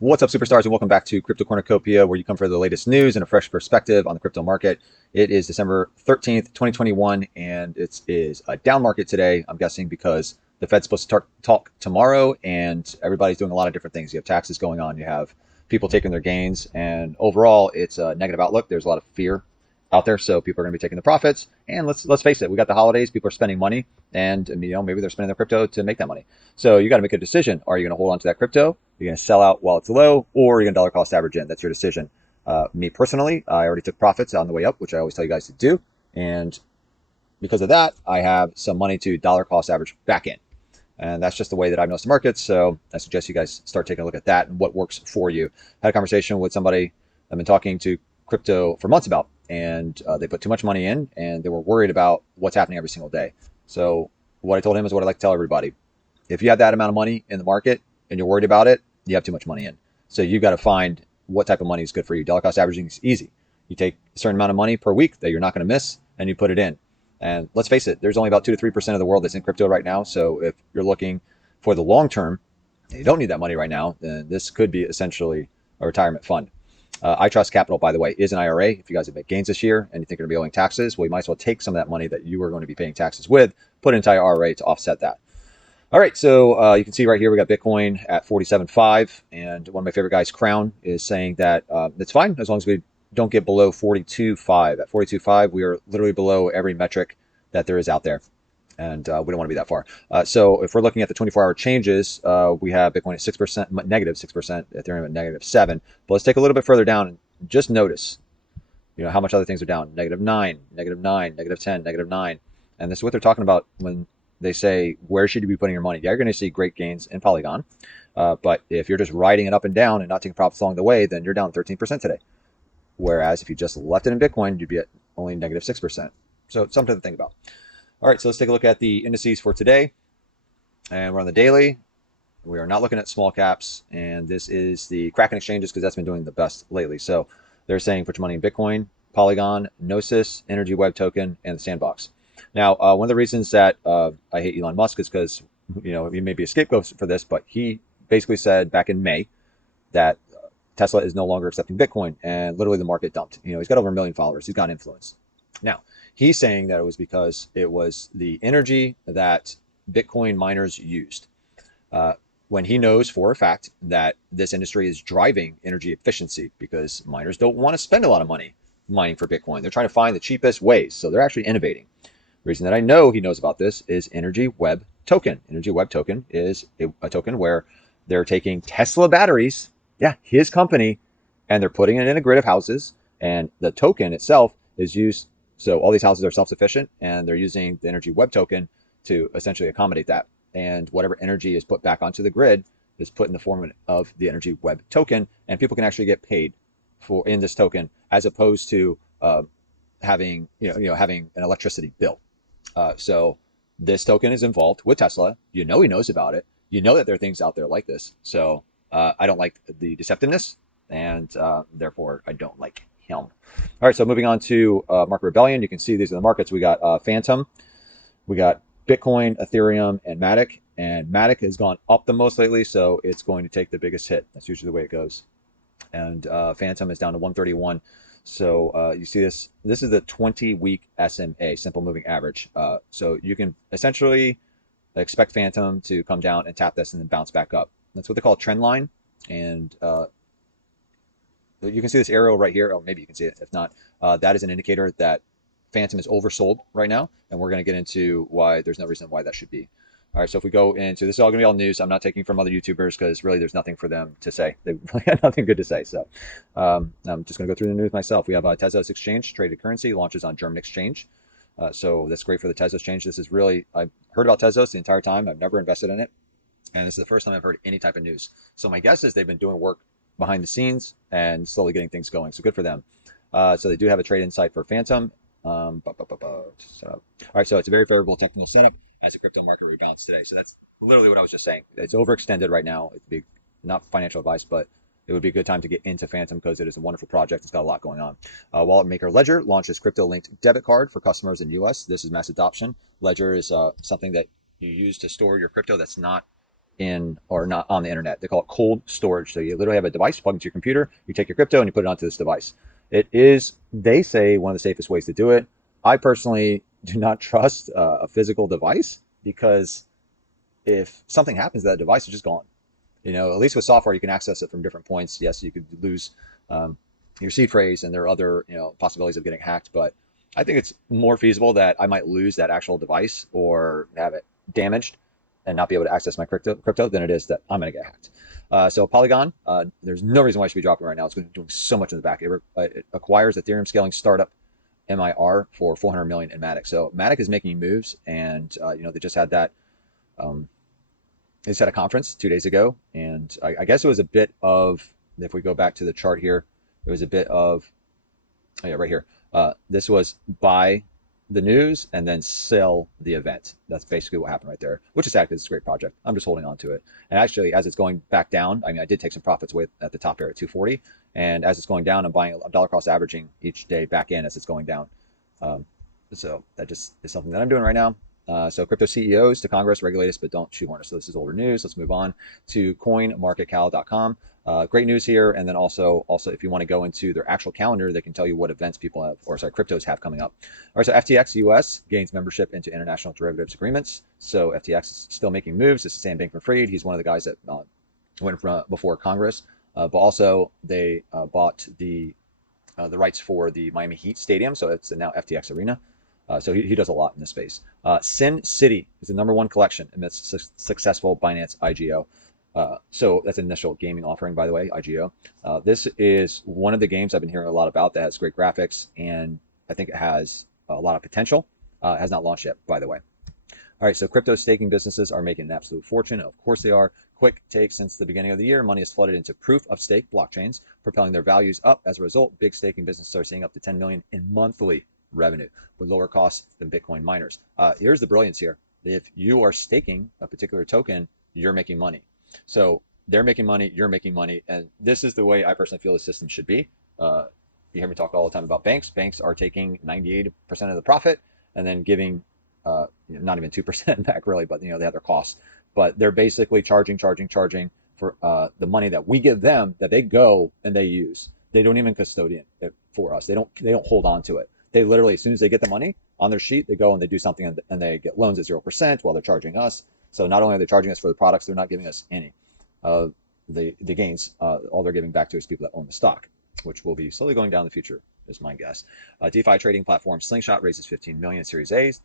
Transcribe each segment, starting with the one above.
What's up, superstars, and welcome back to Crypto Cornucopia, where you come for the latest news and a fresh perspective on the crypto market. It is December 13th, 2021, and it is a down market today, I'm guessing, because the Fed's supposed to talk tomorrow, and everybody's doing a lot of different things. You have taxes going on, you have people taking their gains, and overall, it's a negative outlook. There's a lot of fear out there, so people are going to be taking the profits. And let's face it, we got the holidays, people are spending money, and maybe they're spending their crypto to make that money. So you got to make a decision. Are you going to hold on to that crypto? You're going to sell out while it's low, or you're going to dollar cost average in. That's your decision. Me personally, I already took profits on the way up, which I always tell you guys to do. And because of that, I have some money to dollar cost average back in. And that's just the way that I've noticed the markets. So I suggest you guys start taking a look at that and what works for you. I had a conversation with somebody I've been talking to crypto for months about, and they put too much money in, and they were worried about what's happening every single day. So what I told him is what I like to tell everybody. If you have that amount of money in the market and you're worried about it, you have too much money in. So you've got to find what type of money is good for you. Dollar cost averaging is easy. You take a certain amount of money per week that you're not going to miss, and you put it in. And let's face it, there's only about 2 to 3% of the world that's in crypto right now. So if you're looking for the long term, and you don't need that money right now, then this could be essentially a retirement fund. I Trust Capital, by the way, is an IRA. If you guys have made gains this year and you think you're going to be owing taxes, well, you might as well take some of that money that you are going to be paying taxes with, put it into your IRA to offset that. All right, so you can see right here we got Bitcoin at 47.5, and one of my favorite guys, Crown, is saying that it's fine as long as we don't get below 42.5. At 42.5, we are literally below every metric that there is out there, and we don't want to be that far. So if we're looking at the 24-hour changes, we have Bitcoin at 6%, negative 6%, Ethereum at negative 7. But let's take a little bit further down and just notice, how much other things are down. Negative 9, negative 9, negative 10, negative 9. And this is what they're talking about when they say, where should you be putting your money? Yeah, you're going to see great gains in Polygon. But if you're just riding it up and down and not taking profits along the way, then you're down 13% today. Whereas if you just left it in Bitcoin, you'd be at only negative 6%. So something to think about. All right, so let's take a look at the indices for today. And we're on the daily. We are not looking at small caps. And this is the Kraken exchanges because that's been doing the best lately. So they're saying put your money in Bitcoin, Polygon, Gnosis, Energy Web Token, and the Sandbox. Now, one of the reasons that I hate Elon Musk is because, he may be a scapegoat for this, but he basically said back in May that Tesla is no longer accepting Bitcoin, and literally the market dumped. He's got over 1 million followers. He's got influence. Now, he's saying that it was because it was the energy that Bitcoin miners used. When he knows for a fact that this industry is driving energy efficiency because miners don't want to spend a lot of money mining for Bitcoin. They're trying to find the cheapest ways. So they're actually innovating. The reason that I know he knows about this is Energy Web Token. Energy Web Token is a token where they're taking Tesla batteries, his company, and they're putting it in a grid of houses. And the token itself is used. So all these houses are self-sufficient, and they're using the Energy Web Token to essentially accommodate that. And whatever energy is put back onto the grid is put in the form of the Energy Web Token, and people can actually get paid in this token as opposed to having having an electricity bill. So this token is involved with Tesla. He knows about it. That there are things out there like this. So I don't like the deceptiveness, and therefore I don't like him. All right, so moving on to Market Rebellion. You can see these are the markets. We got Phantom, we got Bitcoin, Ethereum, and Matic. And Matic has gone up the most lately, so it's going to take the biggest hit. That's usually the way it goes. And Phantom is down to 131. So you see this. This is the 20-week SMA, simple moving average. So you can essentially expect Phantom to come down and tap this and then bounce back up. That's what they call a trend line. And you can see this arrow right here. Oh, maybe you can see it. If not, that is an indicator that Phantom is oversold right now. And we're going to get into why there's no reason why that should be. All right, so if we go into this, is all going to be all news. I'm not taking from other YouTubers because really there's nothing for them to say. They really had nothing good to say. So I'm just going to go through the news myself. We have Tezos Exchange, traded currency, launches on German exchange. So that's great for the Tezos exchange. This is really, I've heard about Tezos the entire time. I've never invested in it. And this is the first time I've heard any type of news. So my guess is they've been doing work behind the scenes and slowly getting things going. So good for them. So they do have a trade insight for Phantom. All right, so it's a very favorable technical setup as the crypto market rebounds today. So that's literally what I was just saying. It's overextended right now. It'd be not financial advice, but it would be a good time to get into Phantom because it is a wonderful project. It's got a lot going on. Wallet maker Ledger launches crypto-linked debit card for customers in the US. This is mass adoption. Ledger is something that you use to store your crypto that's not in or not on the internet. They call it cold storage. So you literally have a device plugged into your computer, you take your crypto and you put it onto this device. It is, they say, one of the safest ways to do it. I personally do not trust a physical device, because if something happens to that device, it's just gone. At least with software, you can access it from different points. Yes, you could lose your seed phrase, and there are other possibilities of getting hacked. But I think it's more feasible that I might lose that actual device or have it damaged and not be able to access my crypto than it is that I'm going to get hacked. So Polygon, there's no reason why it should be dropping right now. It's doing so much in the back. It acquires Ethereum scaling startup Maiar for 400 million in Matic. So Matic is making moves, and they just had that. They just had a conference 2 days ago, and I guess it was a bit of, if we go back to the chart here, it was a bit of, oh yeah, right here. This was buy the news and then sell the event. That's basically what happened right there, which is sad because it's a great project. I'm just holding on to it. And actually, as it's going back down, I did take some profits away at the top here at 240. And as it's going down, I'm buying a dollar cost averaging each day back in as it's going down. So that just is something that I'm doing right now. So crypto CEOs to Congress, regulate us, but don't shoehorn us. So this is older news. Let's move on to coinmarketcal.com. Great news here. And then also if you want to go into their actual calendar, they can tell you what events people have, or sorry, cryptos have coming up. All right, so FTX US gains membership into international derivatives agreements. So FTX is still making moves. This is Sam Bankman-Fried. He's one of the guys that went before Congress, but also they bought the rights for the Miami Heat Stadium. So it's now FTX Arena. So he does a lot in this space. Sin City is the #1 collection amidst successful Binance IGO. So that's an initial gaming offering, by the way, IGO. This is one of the games I've been hearing a lot about that has great graphics, and I think it has a lot of potential. It has not launched yet, by the way. All right, so crypto staking businesses are making an absolute fortune. Of course they are. Quick take, since the beginning of the year, money has flooded into proof of stake blockchains, propelling their values up. As a result, big staking businesses are seeing up to 10 million in monthly revenue with lower costs than Bitcoin miners. Here's the brilliance here. If you are staking a particular token, you're making money. So they're making money, you're making money. And this is the way I personally feel the system should be. You hear me talk all the time about banks. Banks are taking 98% of the profit and then giving not even 2% back really, but they have their costs. But they're basically charging for the money that we give them, that they go and they use. They don't even custodian it for us. They don't hold on to it. They literally, as soon as they get the money on their sheet, they go and they do something, and they get loans at 0% while they're charging us. So not only are they charging us for the products, they're not giving us any of the gains. All they're giving back to is people that own the stock, which will be slowly going down in the future, is my guess. DeFi trading platform Slingshot raises 15 million Series A's.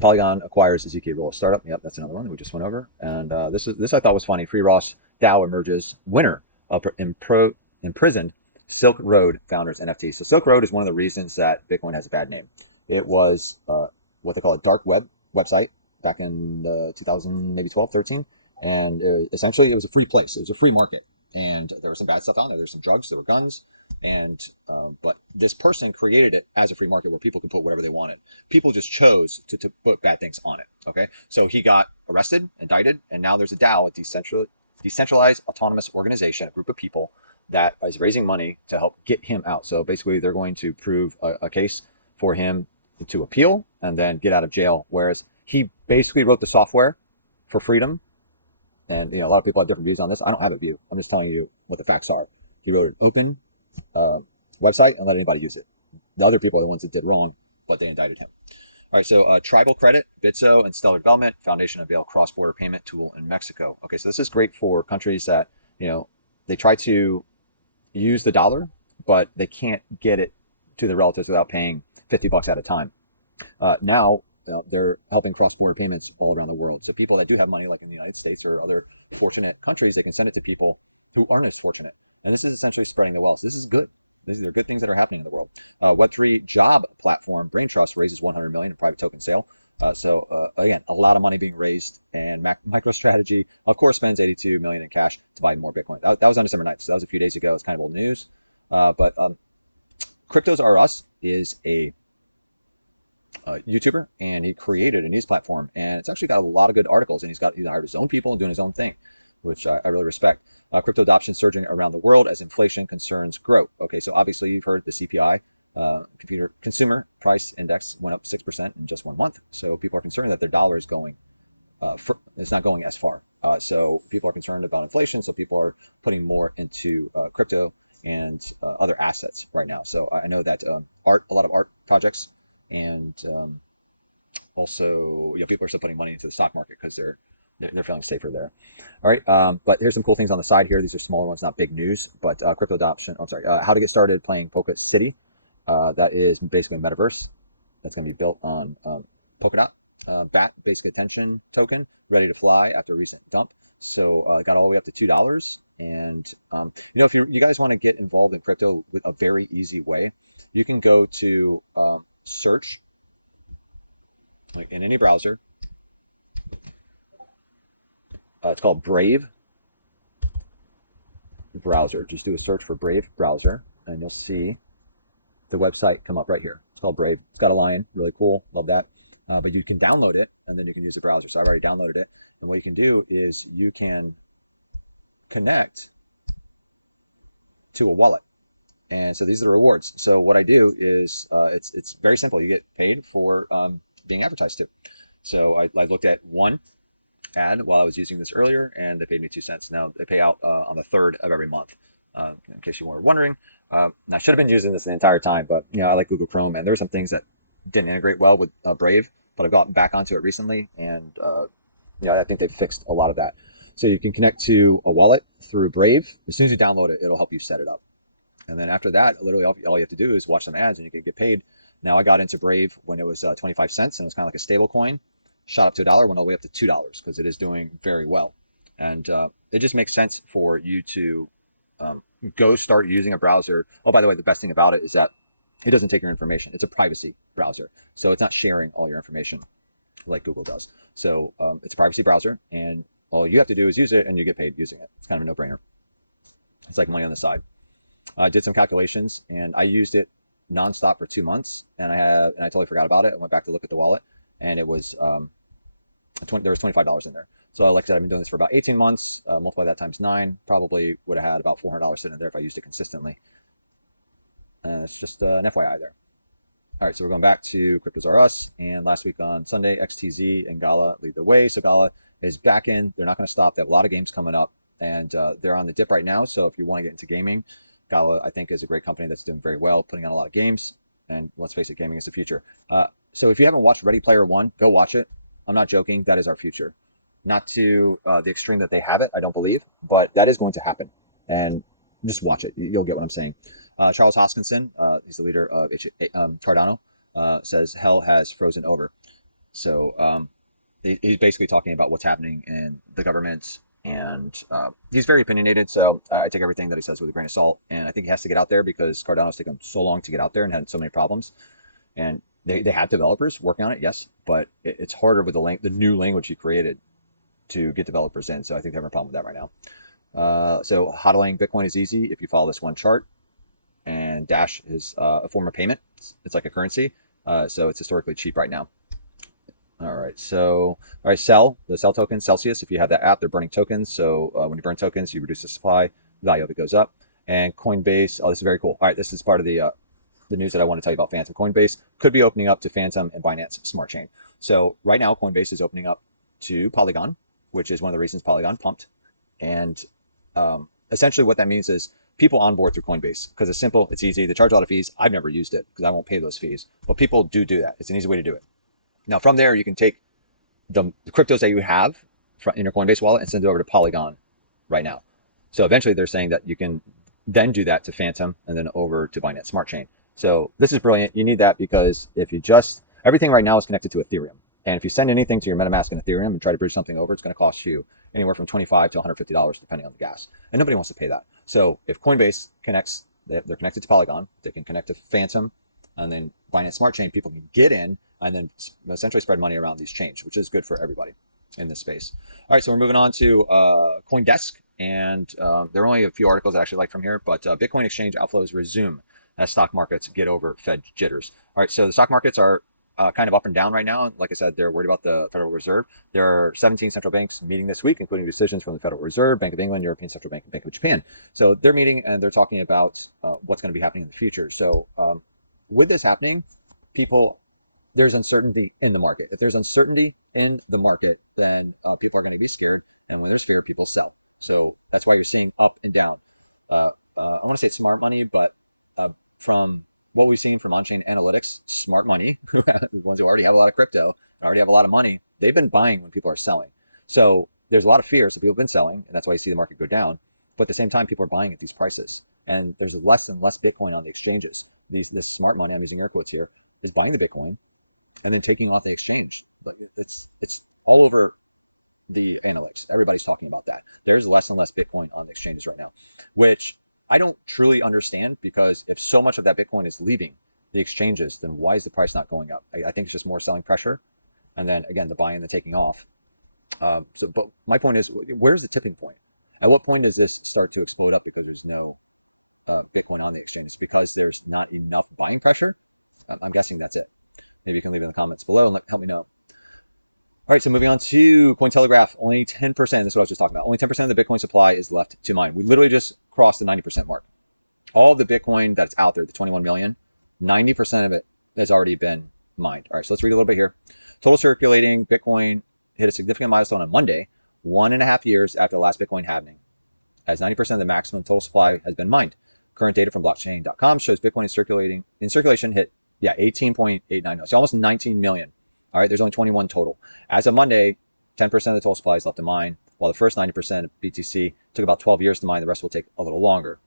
Polygon acquires a ZK Roller startup. Yep, that's another one that we just went over. And this I thought was funny. Free Ross DAO emerges winner of imprisoned Silk Road founders NFT. So Silk Road is one of the reasons that Bitcoin has a bad name. It was what they call a dark web website back in 2000, maybe 12, 13. And essentially it was a free place. It was a free market. And there was some bad stuff on there. There's some drugs, there were guns. And but this person created it as a free market where people could put whatever they wanted. People just chose to put bad things on it. Okay. So he got arrested, indicted, and now there's a DAO, a decentralized autonomous organization, a group of people that is raising money to help get him out. So basically they're going to prove a case for him to appeal and then get out of jail. Whereas he basically wrote the software for freedom. And a lot of people have different views on this. I don't have a view. I'm just telling you what the facts are. He wrote an open website and let anybody use it. The other people are the ones that did wrong, but they indicted him. All right, so Tribal Credit, Bitso, and Stellar Development Foundation unveil cross-border payment tool in Mexico. Okay, so this is great for countries that, they try to use the dollar, but they can't get it to the relatives without paying $50 at a time. Now they're helping cross-border payments all around the world. So people that do have money, like in the United States or other fortunate countries, they can send it to people who aren't as fortunate. And this is essentially spreading the wealth. This is good. These are good things that are happening in the world. Web3 job platform Brain Trust raises 100 million in private token sale. Again, a lot of money being raised, and MicroStrategy, of course, spends 82 million in cash to buy more Bitcoin. That was on December 9th, so that was a few days ago. It's kind of old news. But Cryptos R Us is a YouTuber, and he created a news platform, and it's actually got a lot of good articles, and he's hired his own people and doing his own thing, which I really respect. Crypto adoption surging around the world as inflation concerns grow. Okay, so obviously you've heard the CPI, consumer price index, went up 6% in just 1 month. So people are concerned that their dollar is going it's not going as far. So people are concerned about inflation. So people are putting more into crypto and other assets right now. So I know that a lot of art projects, and also, people are still putting money into the stock market because they're feeling safer there. All right, but here's some cool things on the side here. These are smaller ones, not big news, but crypto adoption. I'm sorry, how to get started playing Polka City. That is basically a metaverse that's going to be built on Polkadot. BAT, basic attention token, ready to fly after a recent dump. So it got all the way up to $2. And if you guys want to get involved in crypto with a very easy way, you can go to search, like in any browser. It's called Brave browser. Just do a search for Brave browser, and you'll see the website come up right here. It's called Brave. It's got a lion, really cool, love that. But you can download it, and then you can use the browser. So I've already downloaded it, and what you can do is you can connect to a wallet. And so these are the rewards. So what I do is it's very simple. You get paid for being advertised to. So I looked at one ad while I was using this earlier, and they paid me 2 cents. Now they pay out on the 3rd of every month. In case you were wondering, and I should have been using this the entire time, but I like Google Chrome, and there's some things that didn't integrate well with Brave, but I've gotten back onto it recently, and I think they've fixed a lot of that. So you can connect to a wallet through Brave. As soon as you download it, it'll help you set it up. And then after that, literally all you have to do is watch some ads and you can get paid. Now I got into Brave when it was 25 cents and it was kind of like a stable coin. Shot up to $1, went all the way up to $2 because it is doing very well. And it just makes sense for you to go start using a browser. Oh, by the way, the best thing about it is that it doesn't take your information. It's a privacy browser. So it's not sharing all your information like Google does. So it's a privacy browser, and all you have to do is use it and you get paid using it. It's kind of a no-brainer. It's like money on the side. I did some calculations and I used it nonstop for 2 months, and I totally forgot about it. I went back to look at the wallet, and it was there was $25 in there. So like I said, I've been doing this for about 18 months. Multiply that times 9, probably would have had about $400 sitting in there if I used it consistently. And it's just an FYI there. All right, so we're going back to Cryptos R Us, and last week on Sunday, XTZ and Gala lead the way. So Gala is back in. They're not going to stop. They have a lot of games coming up, and they're on the dip right now. So if you want to get into gaming, Gala, I think, is a great company that's doing very well, putting on a lot of games. And let's face it, gaming is the future. So if you haven't watched Ready Player One, go watch it. I'm not joking. That is our future. Not to the extreme that they have it, I don't believe, but that is going to happen. And just watch it. You'll get what I'm saying. Charles Hoskinson, he's the leader of Cardano, says hell has frozen over. So he's basically talking about what's happening in the government, and he's very opinionated. So I take everything that he says with a grain of salt, and I think he has to get out there because Cardano's taken so long to get out there and had so many problems. And they have developers working on it, yes, but it's harder with the new language he created to get developers in. So I think they're having a problem with that right now. So hodling Bitcoin is easy if you follow this one chart. And Dash is a form of payment. It's like a currency. So it's historically cheap right now. All right, Cell, the Cell token, Celsius, if you have that app, they're burning tokens. So when you burn tokens, you reduce the supply, the value of it goes up. And Coinbase, oh, this is very cool. All right, this is part of the news that I want to tell you about Phantom. Coinbase could be opening up to Phantom and Binance Smart Chain. So right now, Coinbase is opening up to Polygon, which is one of the reasons Polygon pumped. And essentially what that means is people onboard through Coinbase because it's simple, it's easy. They charge a lot of fees. I've never used it because I won't pay those fees, but people do that. It's an easy way to do it. Now from there, you can take the cryptos that you have in your Coinbase wallet and send it over to Polygon right now. So eventually they're saying that you can then do that to Phantom and then over to Binance Smart Chain. So this is brilliant. You need that because if you everything right now is connected to Ethereum. And if you send anything to your MetaMask in Ethereum and try to bridge something over, it's going to cost you anywhere from $25 to $150 depending on the gas. And nobody wants to pay that. So if Coinbase connects, they're connected to Polygon, they can connect to Phantom, and then Binance Smart Chain, people can get in and then essentially spread money around these chains, which is good for everybody in this space. All right, so we're moving on to Coindesk. And there are only a few articles I actually like from here, but Bitcoin exchange outflows resume as stock markets get over Fed jitters. All right, so the stock markets are kind of up and down right now. Like I said, they're worried about the Federal Reserve. There are 17 central banks meeting this week, including decisions from the Federal Reserve, Bank of England, European Central Bank, and Bank of Japan. So they're meeting and they're talking about what's going to be happening in the future. So with this happening, there's uncertainty in the market. If there's uncertainty in the market, then people are going to be scared. And when there's fear, people sell. So that's why you're seeing up and down. I want to say smart money, but from what we've seen from on-chain analytics, smart money, the ones who already have a lot of crypto and already have a lot of money, they've been buying when people are selling. So there's a lot of fear. So people have been selling, and that's why you see the market go down. But at the same time, people are buying at these prices. And there's less and less Bitcoin on the exchanges. This smart money, I'm using air quotes here, is buying the Bitcoin and then taking off the exchange. Like it's all over the analytics. Everybody's talking about that. There's less and less Bitcoin on the exchanges right now, which I don't truly understand, because if so much of that Bitcoin is leaving the exchanges, then why is the price not going up? I think it's just more selling pressure. And then again, the buying and the taking off. But my point is, where's the tipping point? At what point does this start to explode up because there's no Bitcoin on the exchange? It's because there's not enough buying pressure. I'm guessing that's it. Maybe you can leave it in the comments below and help me know. All right, so moving on to Cointelegraph, only 10%, this is what I was just talking about, only 10% of the Bitcoin supply is left to mine. We literally just crossed the 90% mark. All of the Bitcoin that's out there, the 21 million, 90% of it has already been mined. All right, so let's read a little bit here. Total circulating Bitcoin hit a significant milestone on Monday, 1.5 years after the last Bitcoin halving, as 90% of the maximum total supply has been mined. Current data from blockchain.com shows Bitcoin in circulation hit 18.89 million, so almost 19 million. All right, there's only 21 total. As of Monday, 10% of the total supply is left to mine, while the first 90% of BTC took about 12 years to mine. The rest will take a little longer.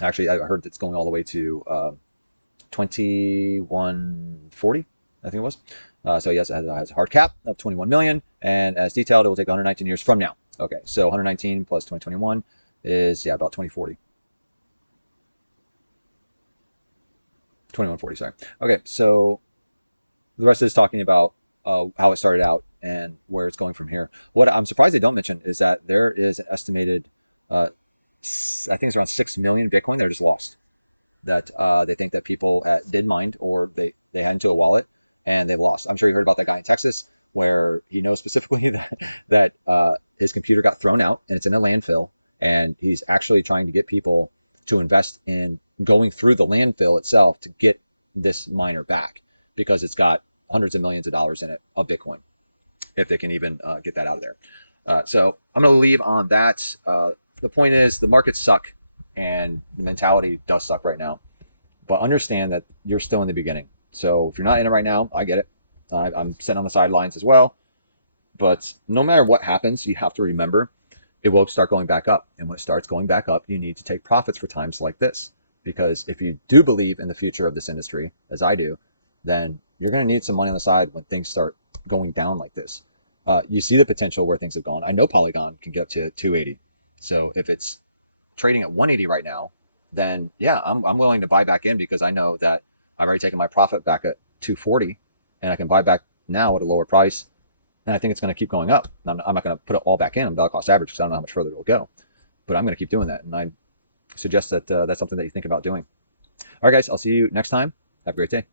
Actually, I heard it's going all the way to 2140, I think it was. So yes, it has a hard cap of 21 million, and as detailed, it will take 119 years from now. Okay, so 119 plus 2021 is about 2040. 2140, sorry. Okay, so the rest is talking about how it started out and where it's going from here. What I'm surprised they don't mention is that there is an estimated, I think it's around 6 million Bitcoin that are just lost. That they think that people did mine, or they had into a wallet and they've lost. I'm sure you heard about that guy in Texas where he knows specifically that his computer got thrown out and it's in a landfill, and he's actually trying to get people to invest in going through the landfill itself to get this miner back, because it's got hundreds of millions of dollars in it of Bitcoin, if they can even get that out of there. So I'm going to leave on that. The point is, the markets suck and the mentality does suck right now, but understand that you're still in the beginning. So if you're not in it right now, I get it. I'm sitting on the sidelines as well, but no matter what happens, you have to remember it will start going back up. And when it starts going back up, you need to take profits for times like this, because if you do believe in the future of this industry, as I do, then you're going to need some money on the side when things start going down like this. You see the potential where things have gone. I know Polygon can get up to 280. So if it's trading at 180 right now, then yeah, I'm willing to buy back in, because I know that I've already taken my profit back at 240 and I can buy back now at a lower price. And I think it's going to keep going up. I'm not going to put it all back in on dollar cost average, because I don't know how much further it will go, but I'm going to keep doing that. And I suggest that that's something that you think about doing. All right, guys, I'll see you next time. Have a great day.